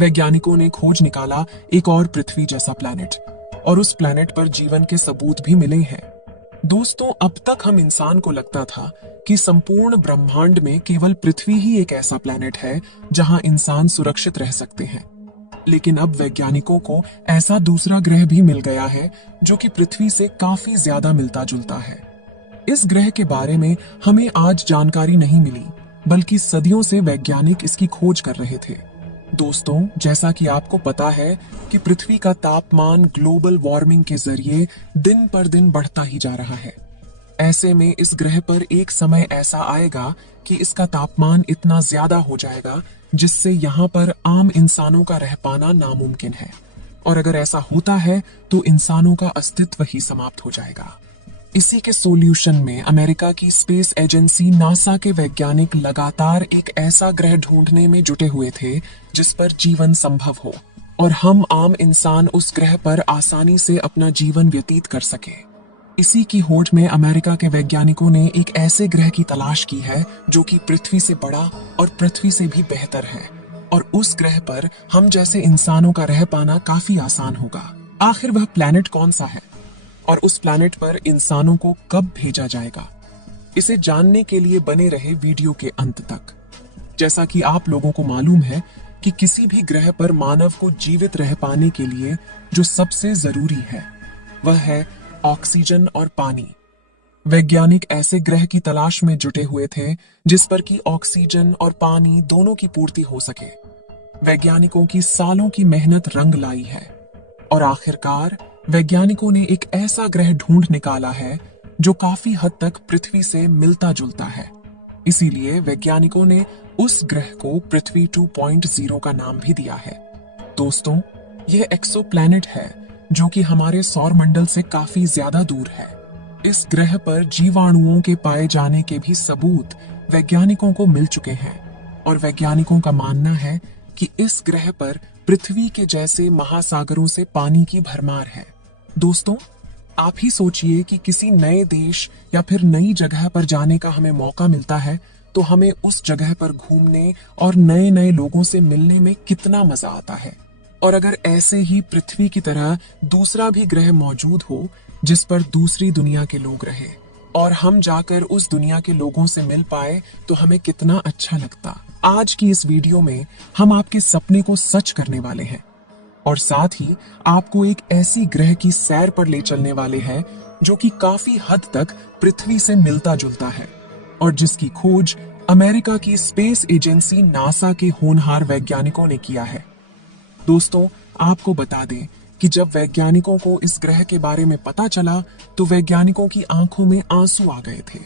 वैज्ञानिकों ने खोज निकाला एक और पृथ्वी जैसा प्लैनेट, और उस प्लैनेट पर जीवन के सबूत भी मिले हैं। दोस्तों, अब तक हम इंसान को लगता था कि संपूर्ण ब्रह्मांड में केवल पृथ्वी ही एक ऐसा प्लैनेट है जहां इंसान सुरक्षित रह सकते हैं। लेकिन अब वैज्ञानिकों को ऐसा दूसरा ग्रह भी मिल गया है जो कि पृथ्वी से काफी ज्यादा मिलता जुलता है। इस ग्रह के बारे में हमें आज जानकारी नहीं मिली, बल्कि सदियों से वैज्ञानिक इसकी खोज कर रहे थे। दोस्तों, जैसा कि आपको पता है कि पृथ्वी का तापमान ग्लोबल वार्मिंग के जरिए दिन पर दिन बढ़ता ही जा रहा है। ऐसे में इस ग्रह पर एक समय ऐसा आएगा कि इसका तापमान इतना ज्यादा हो जाएगा जिससे यहाँ पर आम इंसानों का रह पाना नामुमकिन है। और अगर ऐसा होता है तो इंसानों का अस्तित्व ही समाप्त हो जाएगा। इसी के सॉल्यूशन में अमेरिका की स्पेस एजेंसी नासा के वैज्ञानिक लगातार एक ऐसा ग्रह ढूंढने में जुटे हुए थे जिस पर जीवन संभव हो और हम आम इंसान उस ग्रह पर आसानी से अपना जीवन व्यतीत कर सके। इसी की होड़ में अमेरिका के वैज्ञानिकों ने एक ऐसे ग्रह की तलाश की है जो कि पृथ्वी से बड़ा और पृथ्वी से भी बेहतर है, और उस ग्रह पर हम जैसे इंसानों का रह पाना काफी आसान होगा। आखिर वह प्लैनेट कौन सा है और उस प्लैनेट पर इंसानों को कब भेजा जाएगा, इसे जानने के लिए बने रहे वीडियो के अंत तक। जैसा कि आप लोगों को मालूम है कि किसी भी ग्रह पर मानव को जीवित रह पाने के लिए जो सबसे जरूरी है वह है ऑक्सीजन और पानी। वैज्ञानिक ऐसे ग्रह की तलाश में जुटे हुए थे जिस पर कि ऑक्सीजन और पानी दोनों की पूर्ति हो सके। वैज्ञानिकों की सालों की मेहनत रंग लाई है और आखिरकार वैज्ञानिकों ने एक ऐसा ग्रह ढूंढ निकाला है जो काफी हद तक पृथ्वी से मिलता जुलता है। इसीलिए वैज्ञानिकों ने उस ग्रह को पृथ्वी 2.0 का नाम भी दिया है। दोस्तों, यह एक्सोप्लैनेट है जो कि हमारे सौर मंडल से काफी ज्यादा दूर है। इस ग्रह पर जीवाणुओं के पाए जाने के भी सबूत वैज्ञानिकों को मिल चुके हैं और वैज्ञानिकों का मानना है कि इस ग्रह पर पृथ्वी के जैसे महासागरों से पानी की भरमार है। दोस्तों, आप ही सोचिए कि किसी नए देश या फिर नई जगह पर जाने का हमें मौका मिलता है तो हमें उस जगह पर घूमने और नए नए लोगों से मिलने में कितना मजा आता है। और अगर ऐसे ही पृथ्वी की तरह दूसरा भी ग्रह मौजूद हो जिस पर दूसरी दुनिया के लोग रहे और हम जाकर उस दुनिया के लोगों से मिल पाए तो हमें कितना अच्छा लगता। आज की इस वीडियो में हम आपके सपने को सच करने वाले हैं और साथ ही आपको एक ऐसी ग्रह की सैर पर ले चलने वाले हैं जो कि काफी हद तक पृथ्वी से मिलता जुलता है और जिसकी खोज अमेरिका की स्पेस एजेंसी नासा के होनहार वैज्ञानिकों ने किया है। दोस्तों, आपको बता दें कि जब वैज्ञानिकों को इस ग्रह के बारे में पता चला तो वैज्ञानिकों की आंखों में आंसू आ गए थे,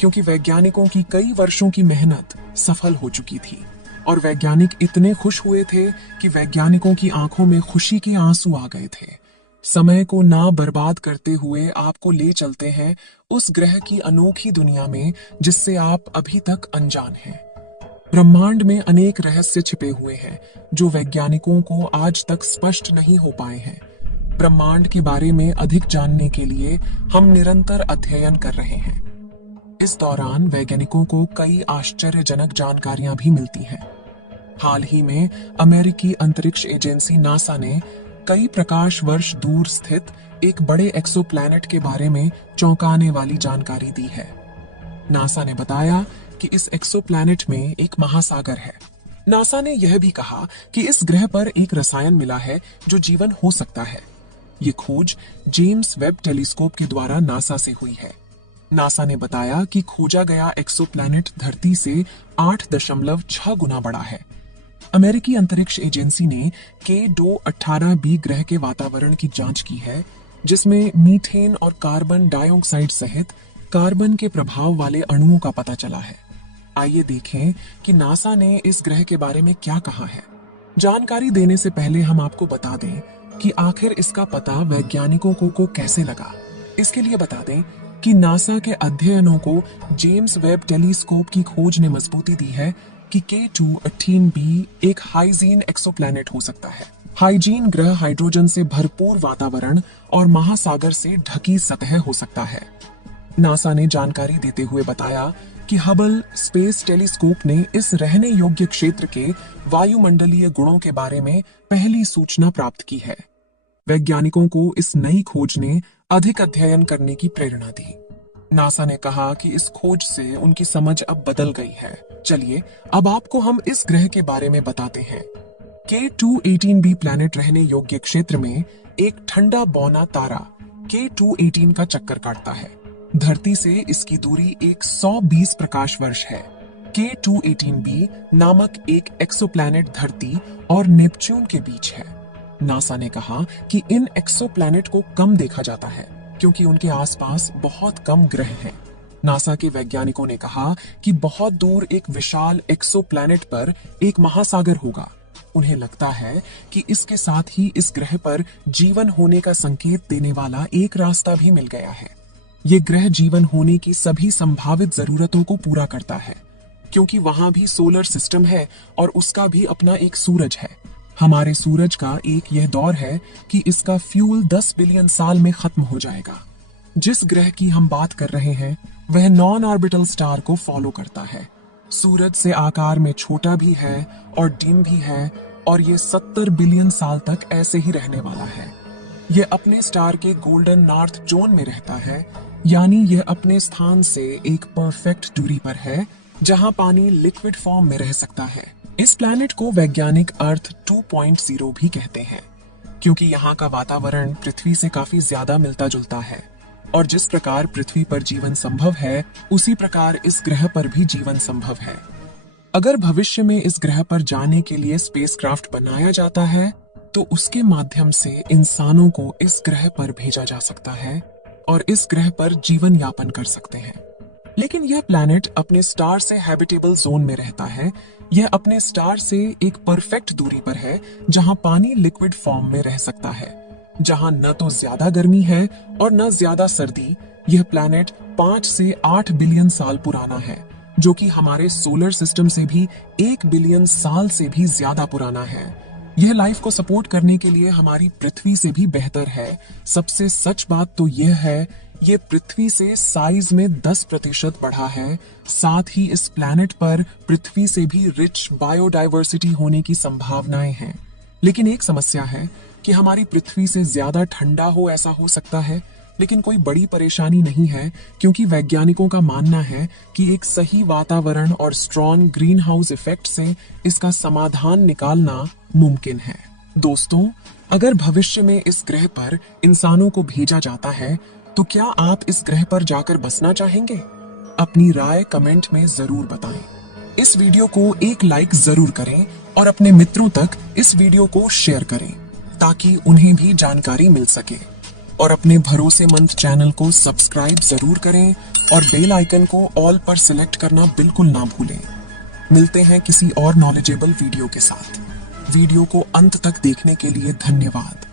क्योंकि वैज्ञानिकों की कई वर्षों की मेहनत सफल हो चुकी थी और वैज्ञानिक इतने खुश हुए थे कि वैज्ञानिकों की आंखों में खुशी के आंसू आ गए थे। समय को ना बर्बाद करते हुए आपको ले चलते हैं उस ग्रह की अनोखी दुनिया में जिससे आप अभी तक अनजान हैं। ब्रह्मांड में अनेक रहस्य छिपे हुए हैं जो वैज्ञानिकों को आज तक स्पष्ट नहीं हो पाए हैं। ब्रह्मांड के बारे में अधिक जानने के लिए हम निरंतर अध्ययन कर रहे हैं। इस दौरान वैज्ञानिकों को कई आश्चर्यजनक जानकारियां भी मिलती हैं। हाल ही में अमेरिकी अंतरिक्ष एजेंसी नासा ने कई प्रकाश वर्ष दूर स्थित एक बड़े एक्सोप्लैनेट के बारे में चौंकाने वाली जानकारी दी है। नासा ने बताया कि इस एक्सोप्लैनेट में एक महासागर है। नासा ने यह भी कहा कि इस ग्रह पर एक रसायन मिला है जो जीवन हो सकता है। ये खोज जेम्स वेब टेलीस्कोप के द्वारा नासा से हुई है। नासा ने बताया कि खोजा गया एक्सोप्लैनेट धरती से 8.6 गुना बड़ा है। अमेरिकी अंतरिक्ष एजेंसी ने K2-18b ग्रह के वातावरण की जांच की है, जिसमें मीथेन और कार्बन डाइऑक्साइड सहित कार्बन के प्रभाव वाले अणुओं का पता चला है। आइए देखें कि नासा ने इस ग्रह के बारे में क्या कहा है। जानकारी देने से पहले हम आपको बता दें कि आखिर इसका पता वैज्ञानिकों को कैसे लगा। इसके लिए बता दें कि नासा के अध्ययनों को जेम्स वेब टेलीस्कोप की खोज ने मजबूती दी है कि K2-18b एक हाइजीन एक्सोप्लैनेट हो सकता है। हाइजीन ग्रह हाइड्रोजन से भरपूर वातावरण और महासागर से ढकी सतह हो सकता है। नासा ने जानकारी देते हुए बताया कि हबल स्पेस टेलीस्कोप ने इस रहने योग्य क्षेत्र के वायुमंडलीय गुणों के बारे में पहली सूचना प्राप्त की है। वैज्ञानिकों को इस नई खोज ने अधिक अध्ययन करने की प्रेरणा दी। नासा ने कहा कि इस खोज से उनकी समझ अब बदल गई है। चलिए अब आपको हम इस ग्रह के बारे में बताते हैं। K2-18b प्लैनेट रहने योग्य क्षेत्र में एक ठंडा बौना तारा K2-18 का चक्कर काटता है। धरती से इसकी दूरी 120 प्रकाश वर्ष है। K2-18b नामक एक एक्सोप्लैनेट धरती और नेपच्यून के बीच है। नासा ने कहा कि इन एक्सोप्लैनेट को कम देखा जाता है क्योंकि उनके आसपास बहुत कम ग्रह हैं। नासा के वैज्ञानिकों ने कहा कि बहुत दूर एक विशाल एक्सोप्लैनेट पर एक महासागर होगा। उन्हें लगता है कि इसके साथ ही इस ग्रह पर जीवन होने का संकेत देने वाला एक रास्ता भी मिल गया है। ये ग्रह जीवन होने की सभी संभावित जरूरतों को पूरा करता है क्योंकि वहां भी सोलर सिस्टम है और उसका भी अपना एक सूरज है। हमारे सूरज का एक यह दौर है कि इसका फ्यूल 10 बिलियन साल में खत्म हो जाएगा। जिस ग्रह की हम बात कर रहे हैं वह नॉन ऑर्बिटल स्टार को फॉलो करता है। सूरज से आकार में छोटा भी है और डिम भी है और ये 70 बिलियन साल तक ऐसे ही रहने वाला है। यह अपने स्टार के गोल्डन नॉर्थ जोन में रहता है, यानी यह अपने स्थान से एक परफेक्ट दूरी पर है जहां पानी लिक्विड फॉर्म में रह सकता है। इस प्लैनेट को वैज्ञानिक अर्थ 2.0 भी कहते हैं क्योंकि यहाँ का वातावरण पृथ्वी से काफी ज्यादा मिलता जुलता है और जिस प्रकार पृथ्वी पर जीवन संभव है उसी प्रकार इस ग्रह पर भी जीवन संभव है। अगर भविष्य में इस ग्रह पर जाने के लिए स्पेसक्राफ्ट बनाया जाता है तो उसके माध्यम से इंसानों को इस ग्रह पर भेजा जा सकता है और इस ग्रह पर जीवन यापन कर सकते हैं। लेकिन यह प्लैनेट अपने स्टार से हैबिटेबल जोन में रहता है। यह अपने स्टार से एक परफेक्ट दूरी पर है जहां पानी लिक्विड फॉर्म में रह सकता है, जहां न तो ज्यादा गर्मी है और न ज्यादा सर्दी। यह प्लैनेट 5 से 8 बिलियन साल पुराना है, जो कि हमारे सोलर सिस्टम से भी 1 बिलियन साल से भी ज्यादा पुराना है। यह लाइफ को सपोर्ट करने के लिए हमारी पृथ्वी से भी बेहतर है। सबसे सच बात तो यह है, ये पृथ्वी से साइज में 10% बढ़ा है। साथ ही इस प्लैनेट पर पृथ्वी से भी रिच बायोडायवर्सिटी होने की संभावनाएं हैं। लेकिन एक समस्या है कि हमारी पृथ्वी से ज्यादा ठंडा हो, ऐसा हो सकता है, लेकिन कोई बड़ी परेशानी नहीं है क्योंकि वैज्ञानिकों का मानना है कि एक सही वातावरण और स्ट्रॉन्ग ग्रीन हाउस इफेक्ट से इसका समाधान निकालना मुमकिन है। दोस्तों, अगर भविष्य में इस ग्रह पर इंसानों को भेजा जाता है तो क्या आप इस ग्रह पर जाकर बसना चाहेंगे? अपनी राय कमेंट में जरूर बताएं। इस वीडियो को एक लाइक जरूर करें और अपने मित्रों तक इस वीडियो को शेयर करें ताकि उन्हें भी जानकारी मिल सके। और अपने भरोसेमंद चैनल को सब्सक्राइब जरूर करें और बेल आइकन को ऑल पर सिलेक्ट करना बिल्कुल ना भूलें। मिलते हैं किसी और नॉलेजेबल वीडियो के साथ। वीडियो को अंत तक देखने के लिए धन्यवाद।